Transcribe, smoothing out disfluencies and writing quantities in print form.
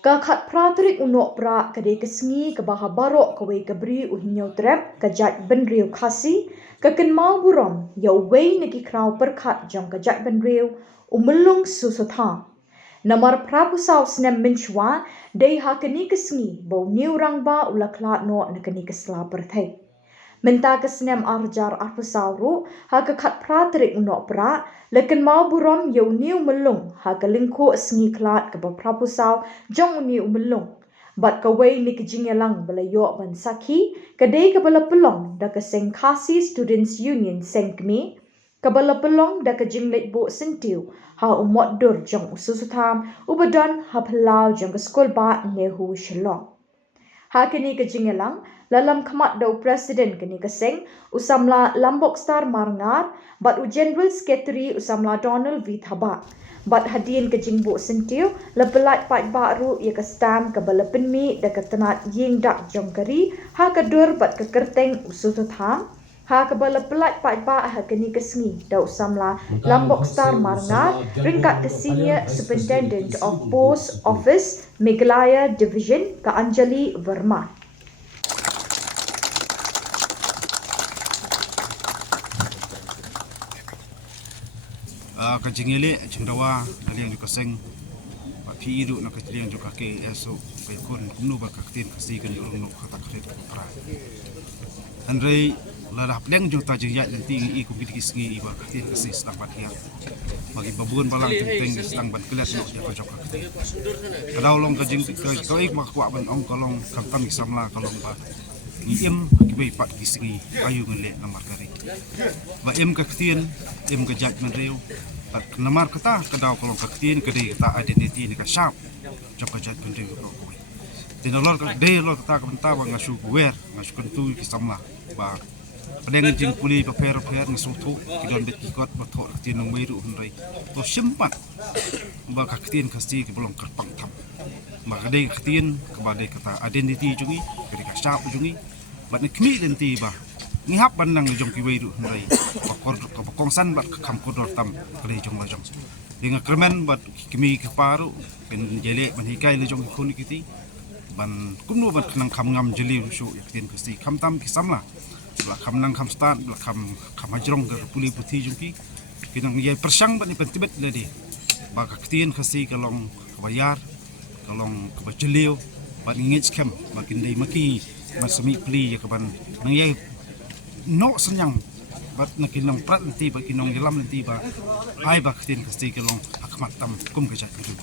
Kakhat pratrik unok pra kadai kesengi ke baha barok kawai kabri uhinyau trap kajat benriu khasi kaken mau burom ya wei negi krau perkhat jong kajat benriu umelung susutha. Namar prapusau snem menchwa dei hakeni kesengi bau niu rangba ulaklat no nakeni kesla perthai. Menta kesnem arjar arpusauru ha kakhat pratrik unok pra leken mau burom yau niu melung ha kelingku sengi klat ke prapusau jong niu melung. Bat kawai ni kejingelang belayo ban saki kadai kebala pelong da keseng Khasi Students Union sengkmi kebala pelong da kejinglet bu sentiu ha umot dur jong ususutam ubadan ha pelau jong ke skol ba nehu shalom. Hakini kejingelang lalam khamat dau presiden kini keseng usamla Lambok Star Marngar bat u General Secretary usamla Donald V Thabak bat hadin kejingbu sentiu lepelat pat baru ia ke stam ke balapenmi da ketenat ying dak jongkari ha kedur bat ke kerteng usututham ha ke balapelat pat ba ha kini kesengi da usamla Lambok Star Marngar ringkat ke Senior Superintendent of Post Office Meghalaya Division ke Anjali Verma. Kajingile cendawa kalian juga seng pi idu nak kalian juga ke esok ke kon kumnu ba kaktin kasi kan urung nok kata kredit kontra Andre la pleng jo ta jia nanti i ku gidi kisngi ba kaktin kasi sedang batia bagi babun balang teng sedang ban kelat nok ja kojok kaktin kalau long kajing ko ik mak kwa ban ong kolong kam samla kolong ba iem kibai pat kisngi ayu ngele namar kari ba em kaktin em ka jak menreu bat namar kata kadau kolong kaktin kedai kata identiti ni ka sharp jok kajat menreu ko ko tinolor ka de lor kata ka benta ba ngasu wer ngasu kentu ki samla ba padeng jing puli pa per ngasu thu kidon bet kikot ba tho kaktin nong meru hunrai to simpat ba kaktin kasi ki bolong kerpang tham ba kadai kaktin ka ba de kata identiti jungi kedai ka sharp jungi bat ni kmi lenti ba ngihap bandang jong ki weiru hunrai bakor ka bakongsan bat kam kodor tam kre jong la jong dinga kermen bat kimi ke paru pen jele ban hikai le jong khoni kiti ban kumno bat nang kam ngam jeli rusu yakin kesti kam tam ki samla la kam nang kam start la kam ajrong ke puli puthi jong ki kinang ye persang bat ni pentibet le di ba ka ktin kasi kalong kabayar kalong kabajeliu bat ngich kem makin dei maki masami pli ya kaban nang ye no senyang bat nakinong prat nanti ba kinong gelam nanti ba ai ba ktin kasi kalong akmat tam kum kajat kudu